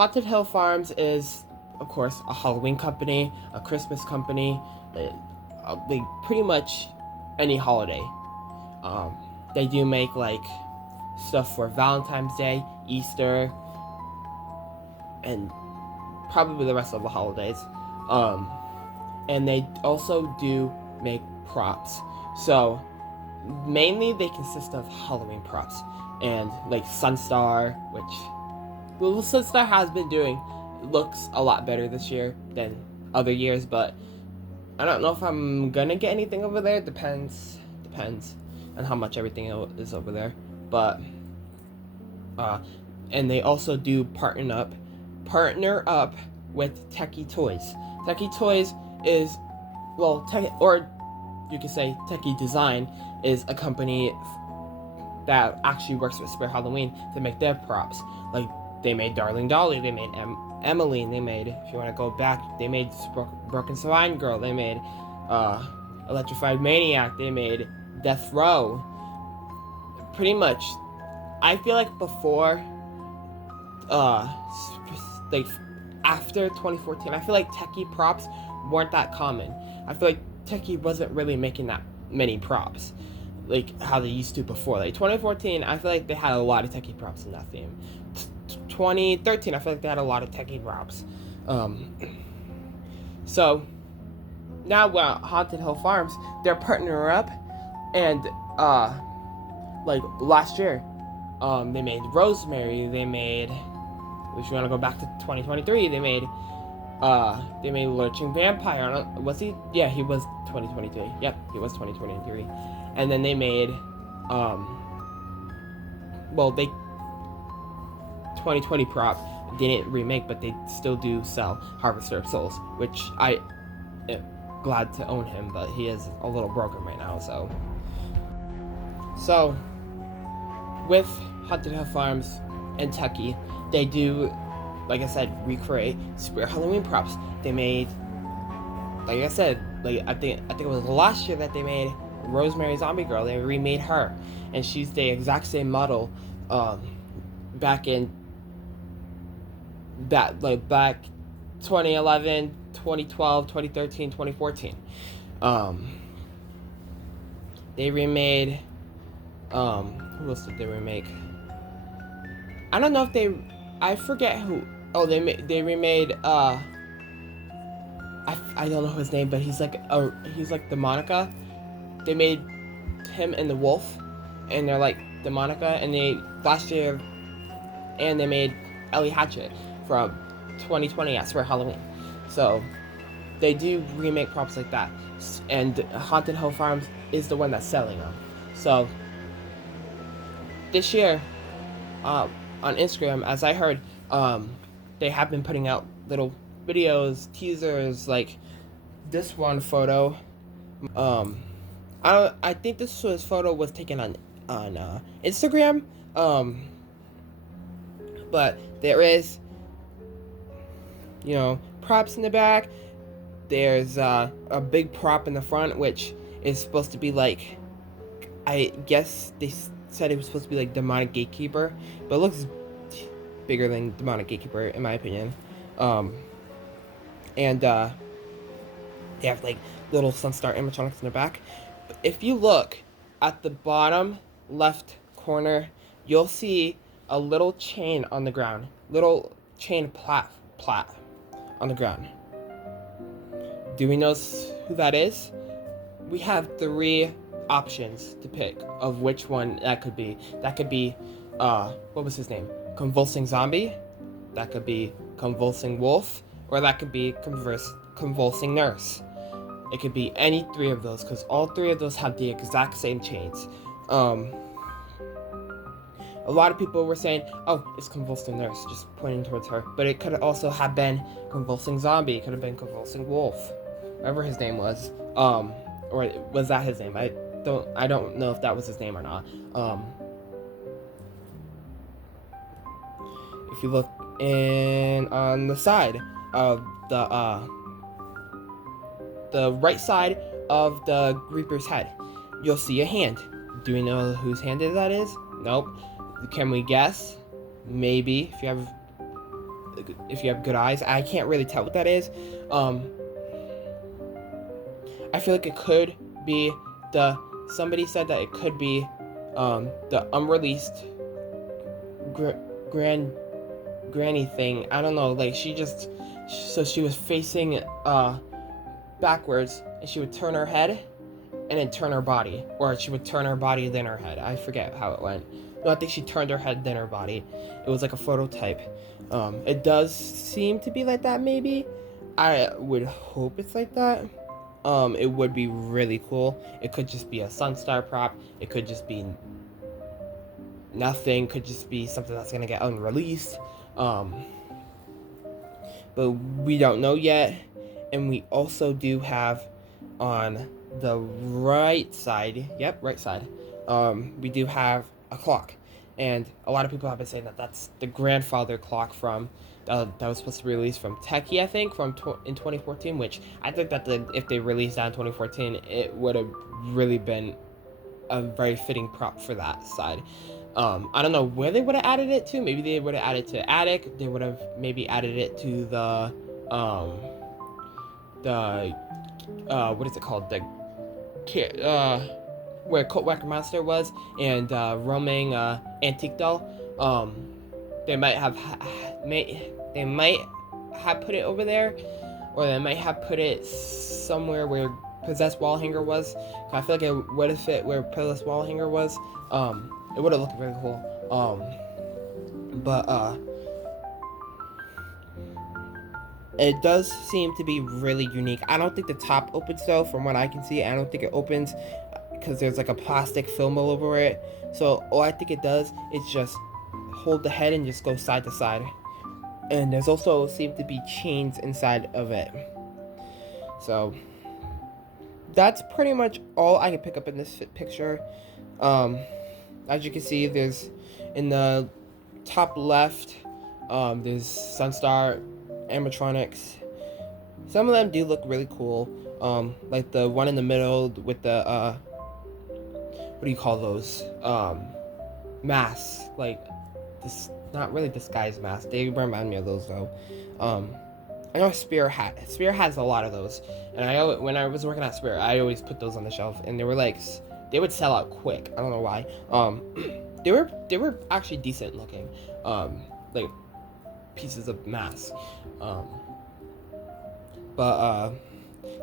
Haunted Hill Farms is, of course, a Halloween company, a Christmas company, they pretty much any holiday. They do make like stuff for Valentine's Day, Easter, and probably the rest of the holidays. And they also do make props. So mainly they consist of Halloween props and like Sunstar, which Sunstar has been doing, looks a lot better this year than other years, but I don't know if I'm gonna get anything over there. Depends on how much everything is over there. But and they also do partner up with Techie Toys. Techie Toys is, well, or you could say Techie Design is a company that actually works with Spirit Halloween to make their props. Like, they made Darling Dolly, they made Emmeline, they made, if you want to go back, they made Broken Swine Girl, they made Electrified Maniac, they made Death Row. Pretty much, I feel like before, like after 2014, I feel like Techie props weren't that common. I feel like Techie wasn't really making that many props like how they used to before. Like 2014, I feel like they had a lot of Techie props in that theme. 2013, I feel like they had a lot of Techie props. So now we're at Haunted Hill Farms. They're partnering up, and like last year, they made Rosemary. They made, if you want to go back to 2023, they made Lurching Vampire. Was he? Yeah, he was 2023. Yep, he was 2023. And then they made, well, they 2020 prop didn't remake, but they still do sell Harvester of Souls, which I am glad to own him, but he is a little broken right now. So with Haunted Hill Farms and Techie, they do, like I said, recreate Spirit Halloween props. They made, like I said, like I think it was last year that they made Rosemary Zombie Girl. They remade her, and she's the exact same model back 2011, 2012, 2013, 2014. They remade, who else did they remake? I don't know if I forget who. Oh, they remade, I don't know his name, but he's like the Monica. They made him and the wolf, and they're like the Monica, and they made Ellie Hatchet from 2020 at Spirit Halloween. So they do remake props like that, and Haunted Hill Farms is the one that's selling them. So this year, on Instagram, as I heard, they have been putting out little videos, teasers, like this one photo. I think this photo was taken on Instagram. But there is, props in the back. There's a big prop in the front, which is supposed to be like, I guess they said it was supposed to be like Demonic Gatekeeper, but it looks bigger than Demonic Gatekeeper in my opinion. And they have like little Sunstar animatronics in the back. If you look at the bottom left corner, you'll see a little chain on the ground, little chain plat on the ground. Do we know who that is? We have 3 options to pick of which one that could be. That could be, what was his name? Convulsing Zombie. That could be Convulsing Wolf, or that could be Convulsing Nurse. It could be any 3 of those, because all 3 of those have the exact same chains. A lot of people were saying, oh, it's Convulsing Nurse, just pointing towards her. But it could also have been Convulsing Zombie. It could have been Convulsing Wolf. Whatever his name was. Or was that his name? I don't know if that was his name or not. If you look on the side of the right side of the Reaper's head, you'll see a hand. Do we know whose hand that is? Nope. Can we guess? Maybe. if you have good eyes. I can't really tell what that is. I feel like it could be somebody said that it could be the unreleased granny thing. I don't know, like she was facing backwards, and she would turn her head and then turn her body, or she would turn her body then her head. I forget how it went. No, I think she turned her head then her body. It was like a phototype. It does seem to be like that, maybe. I would hope it's like that. It would be really cool. It could just be a Sunstar prop. It could just be nothing. Could just be something that's gonna get unreleased. But we don't know yet. And we also do have on the right side, we do have a clock. And a lot of people have been saying that that's the grandfather clock from that was supposed to be released from Techie, I think, in 2014. Which I think that if they released that in 2014, it would have really been a very fitting prop for that side. I don't know where they would have added it to. Maybe they would have added to Attic. They would have maybe added it to the what is it called? Where Coat Whacker Monster was, and roaming antique doll. They might have put it over there, or they might have put it somewhere where Possessed Wall Hanger was. I feel like it would have fit where Possessed Wall Hanger was. It would have looked really cool. But it does seem to be really unique. I don't think the top opens though, from what I can see. I don't think it opens because there's like a plastic film all over it. So all I think it does is just hold the head and just go side to side. And there's also seem to be chains inside of it. So that's pretty much all I can pick up in this picture. As you can see, there's in the top left, there's Sunstar, Animatronics. Some of them do look really cool. Like the one in the middle with the what do you call those? Masks. Like this, not really disguised masks. They remind me of those though. I know Spear has a lot of those, and when I was working at Spear, I always put those on the shelf, and they would sell out quick. I don't know why. They were actually decent looking, like pieces of masks. But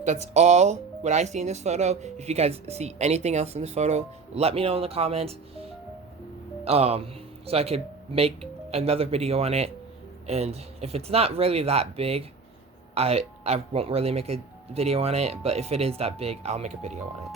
that's all what I see in this photo. If you guys see anything else in this photo, let me know in the comments, so I could make another video on it. And if it's not really that big, I won't really make a video on it. But if it is that big, I'll make a video on it.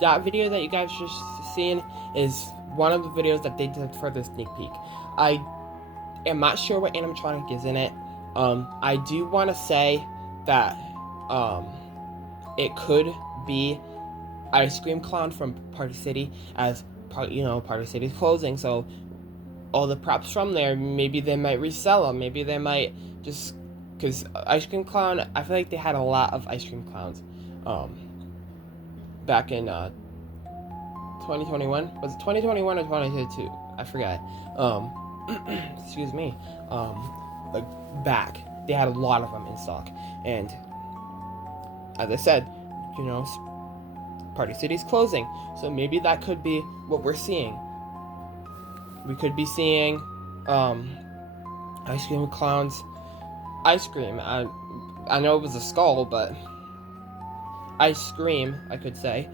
That video that you guys just seen is one of the videos that they did for the sneak peek. I am not sure what animatronic is in it. I do want to say that it could be Ice Cream Clown from Party City, as Party City's closing, so all the props from there, maybe they might resell them. Maybe they might just, because Ice Cream Clown, I feel like they had a lot of Ice Cream Clowns back in 2021. Was it 2021 or 2022? I forgot. Excuse me. Like back, they had a lot of them in stock, and as I said, Party City's closing, so maybe that could be what we're seeing. We could be seeing Ice Cream Clown's ice cream. I know it was a skull, but ice cream, I could say.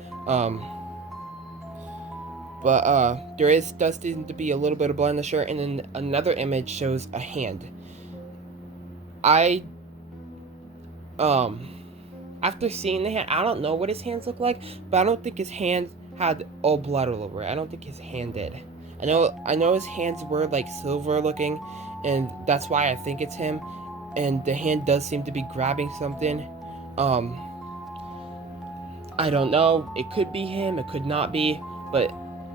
But there does seem to be a little bit of blood in the shirt, and then another image shows a hand. After seeing the hand, I don't know what his hands look like, but I don't think his hands had all blood all over it. I don't think his hand did. I know his hands were like silver looking, and that's why I think it's him. And the hand does seem to be grabbing something. I don't know. It could be him. It could not be. But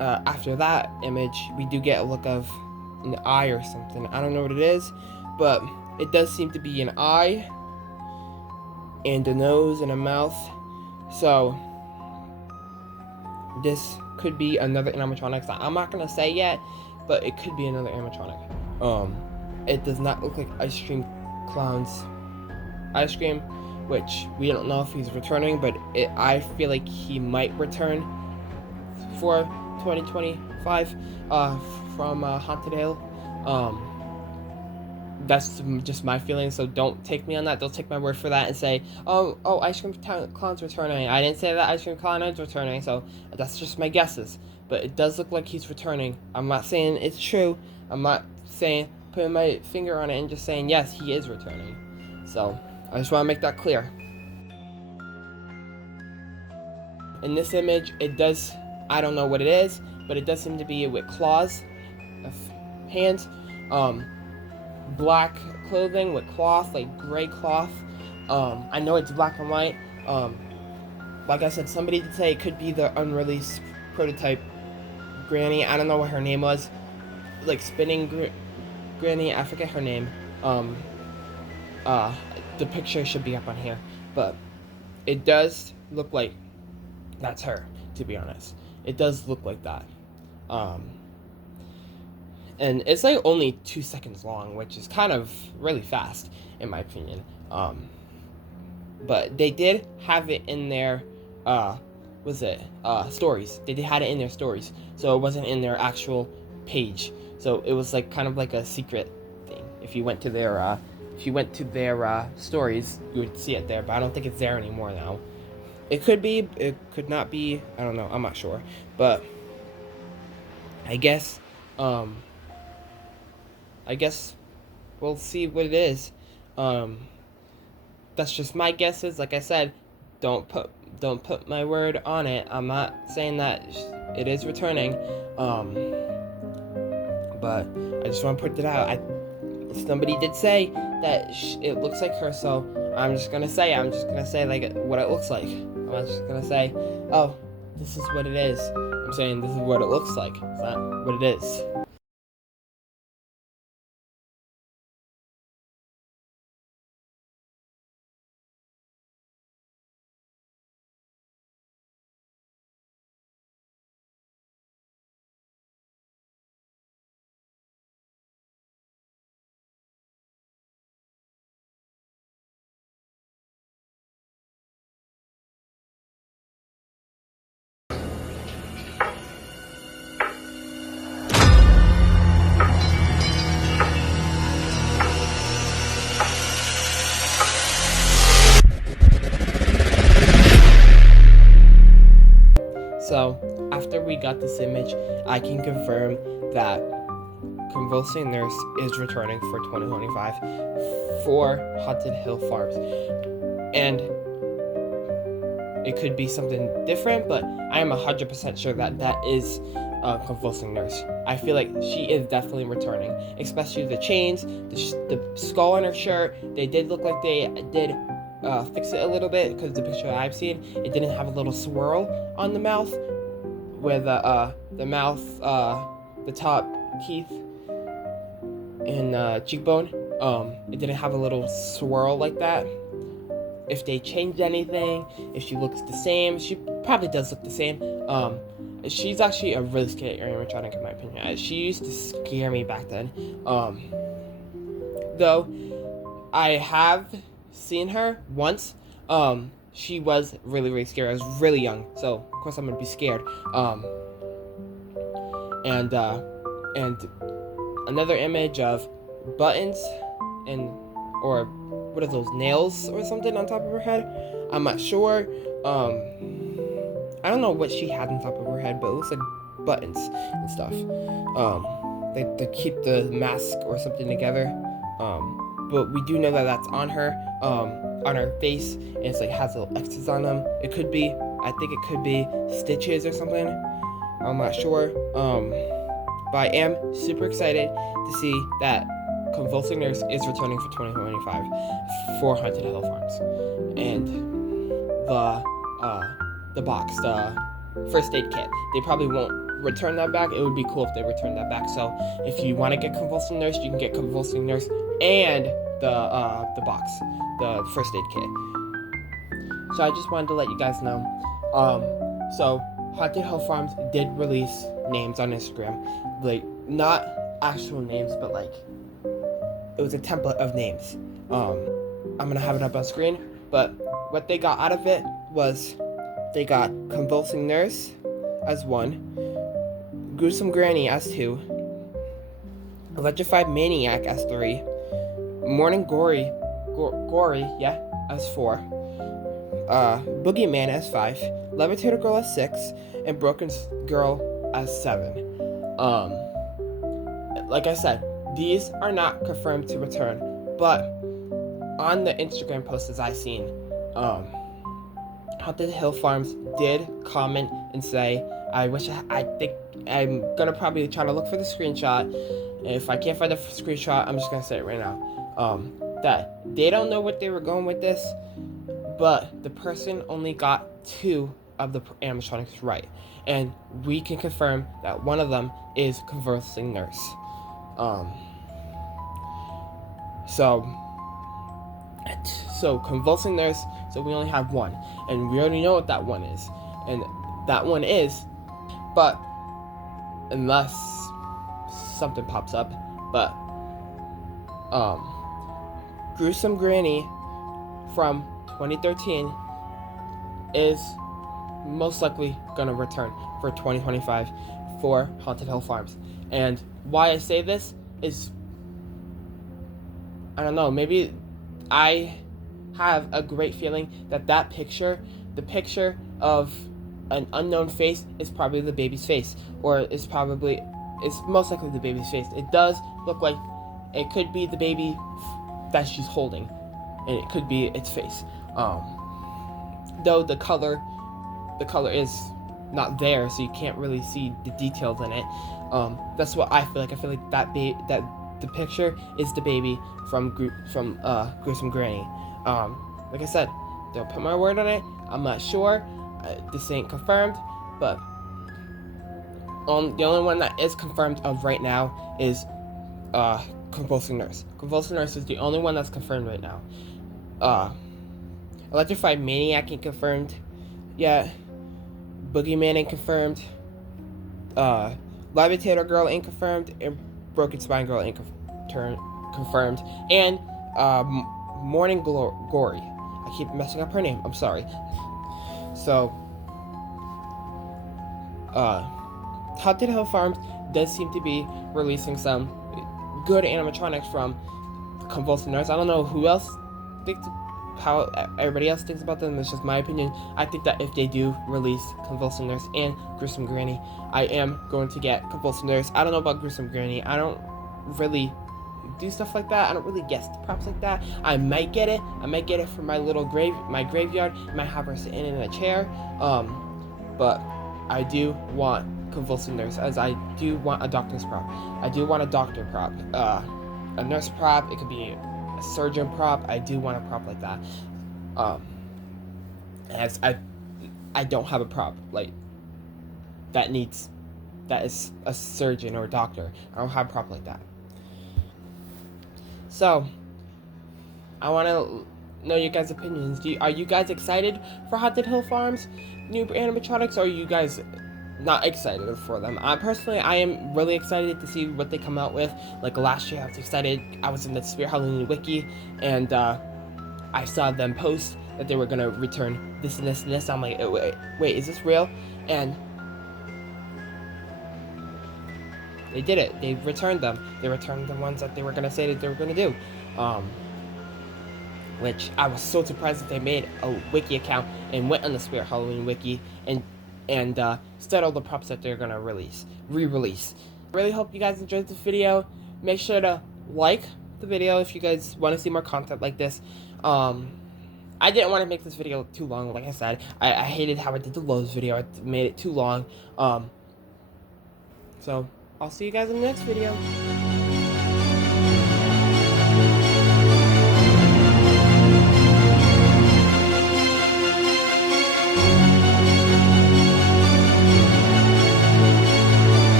after that image, we do get a look of an eye or something. I don't know what it is, but it does seem to be an eye. and a nose and a mouth. So this could be another animatronic. I'm not gonna say yet, but it could be another animatronic. It does not look like Ice Cream Clown's ice cream, which we don't know if he's returning, but I feel like he might return for 2025 from Haunted Hill. That's just my feeling, so don't take me on that. Don't take my word for that and say, oh, Ice Cream Clown's returning. I didn't say that Ice Cream Clown is returning, so that's just my guesses. But it does look like he's returning. I'm not saying it's true. I'm not saying putting my finger on it and just saying, yes, he is returning. So I just want to make that clear. In this image, it does, I don't know what it is, but it does seem to be with claws, hands, black clothing with cloth, like gray cloth. I know it's black and white. Like I said, somebody did say it could be the unreleased prototype Granny. I don't know what her name was. Like spinning Granny, I forget her name. The picture should be up on here, but it does look like that's her, to be honest. It does look like that. And it's like only 2 seconds long, which is kind of really fast, in my opinion. But they did have it in their, stories. They had it in their stories, so it wasn't in their actual page. So it was like kind of like a secret thing. If you went to their, stories, you would see it there. But I don't think it's there anymore now. It could be, it could not be. I don't know. I'm not sure. But I guess we'll see what it is. That's just my guesses. Like I said, don't put my word on it. I'm not saying that it is returning. But I just want to put it out. Somebody did say that it looks like her, so I'm just gonna say like what it looks like. I'm not just gonna say, oh, this is what it is. I'm saying this is what it looks like. It's not what it is. So, after we got this image, I can confirm that Convulsing Nurse is returning for 2025 for Haunted Hill Farms. And it could be something different, but I am 100% sure that that is Convulsing Nurse. I feel like she is definitely returning, especially the chains, the skull on her shirt. They did look like they did fix it a little bit, because the picture I've seen, it didn't have a little swirl on the mouth, where the mouth, the top teeth and cheekbone, it didn't have a little swirl like that. If they changed anything, if she looks the same, she probably does look the same. She's actually a really scary animatronic in my opinion. She used to scare me back then. Though I have seen her once. She was really, really scary. I was really young, so of course I'm gonna be scared. And another image of buttons or what are those, nails or something on top of her head? I'm not sure. I don't know what she had on top of her head, but it looks like buttons and stuff. They keep the mask or something together. But we do know that that's on her face, and it's like has little X's on them. It could be, I think it could be stitches or something. I'm not sure. But I am super excited to see that Convulsing Nurse is returning for 2025 for Haunted Hill Farms. And the box, the first aid kit, they probably won't return that back. It would be cool if they returned that back. So if you want to get Convulsing Nurse, you can get Convulsing Nurse and the box, the first aid kit. So I just wanted to let you guys know. So Haunted Hill Farms did release names on Instagram, like not actual names, but like it was a template of names. I'm gonna have it up on screen, but what they got out of it was they got Convulsing Nurse as 1, Gruesome Granny as 2, Electrified Maniac as 3, Morning Gory, yeah, as 4, Boogeyman as 5, Levitator Girl as 6, and Broken Girl as 7. Like I said, these are not confirmed to return, but on the Instagram posts as I seen, Haunted Hill Farms did comment and say, I think I'm gonna probably try to look for the screenshot. And if I can't find the screenshot, I'm just gonna say it right now. That they don't know what they were going with this, but the person only got 2 of the animatronics right, and we can confirm that one of them is Conversing Nurse. So Convulsing Nurse, so we only have 1, and we already know what that one is, and that one is, but unless something pops up, but Gruesome Granny from 2013 is most likely gonna return for 2025 for Haunted Hill Farms. And why I say this is, I don't know, maybe I have a great feeling that the picture of an unknown face is probably the baby's face, or it's most likely the baby's face. It does look like it could be the baby that she's holding, and it could be its face. Though the color is not there, so you can't really see the details in it. That's what I feel like. I feel like that the picture is the baby from Gruesome Granny. Like I said, don't put my word on it. I'm not sure. This ain't confirmed, but the only one that is confirmed of right now is Convulsing Nurse. Convulsing Nurse is the only one that's confirmed right now. Electrified Maniac ain't confirmed yet. Boogeyman ain't confirmed. Levitator Girl ain't confirmed, and Broken Spine Girl ain't confirmed. And Morning Gory. I keep messing up her name. I'm sorry. So, Haunted Hill Farms does seem to be releasing some good animatronics from Convulsing Nurse. I don't know who else thinks how everybody else thinks about them. It's just my opinion. I think that if they do release Convulsing Nurse and Gruesome Granny, I am going to get Convulsing Nurse. I don't know about Gruesome Granny. I don't really do stuff like that. I don't really guess the props like that. I might get it. I might get it for my little graveyard. I might have her sitting in a chair. But I do want Convulsing Nurse, as I do want a doctor's prop. I do want a doctor prop. A nurse prop. It could be a surgeon prop. I do want a prop like that. As I don't have a prop like that is a surgeon or a doctor. I don't have a prop like that. So I want to know your guys' opinions. Are you guys excited for Haunted Hill Farms new animatronics, or are you guys not excited for them? I am really excited to see what they come out with. Like last year, I was excited. I was in the Spirit Halloween wiki, and I saw them post that they were gonna return this and this and this. I'm like, wait, is this real? And they did it. They returned them. They returned the ones that they were gonna say that they were gonna do. Which I was so surprised that they made a wiki account and went on the Spirit Halloween wiki and said all the props that they're gonna re-release. Really hope you guys enjoyed this video. Make sure to like the video if you guys want to see more content like this. I didn't want to make this video too long. Like I said, I hated how I did the Lowe's video. I made it too long. So I'll see you guys in the next video.